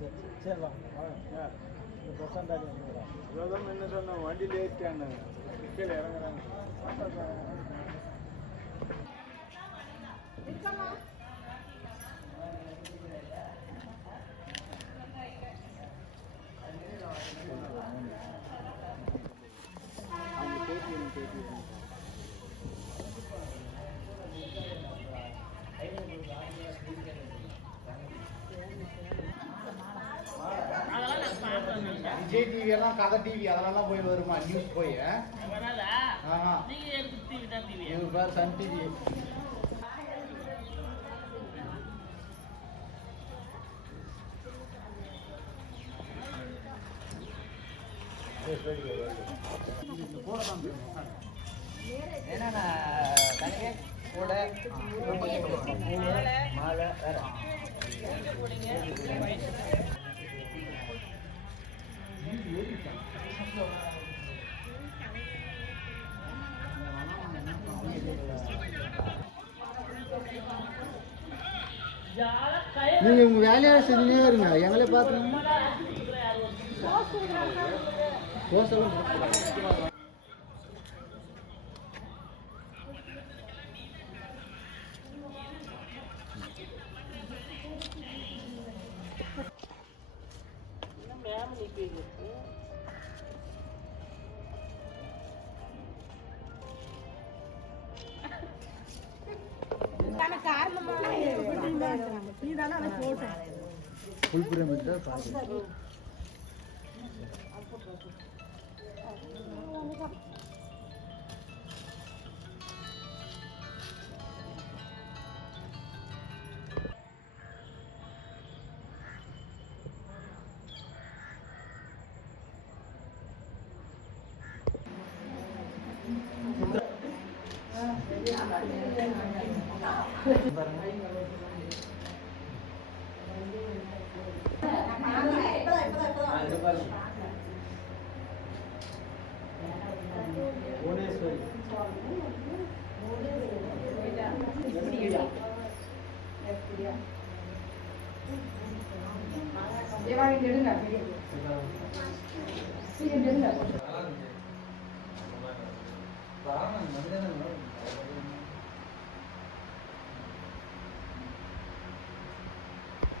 சரி வாங்க இந்த பஸ் ஸ்டாண்டாக அதான் என்ன சொன்னோம், வண்டியில் ஏற்றிட்டான்னு கீழே இறங்குறாங்க. விஜய் டிவி எல்லாம் கதை டிவி அதெல்லாம் போய் வருமா நியூஸ் போய் இவர் பேர் சன் டிவி. என்னென்ன தனியே கூட மாலை வேற நீங்க உங்க வேலையா செஞ்சுனே இருங்க, எங்களே பார்த்துருங்க. எடுங்க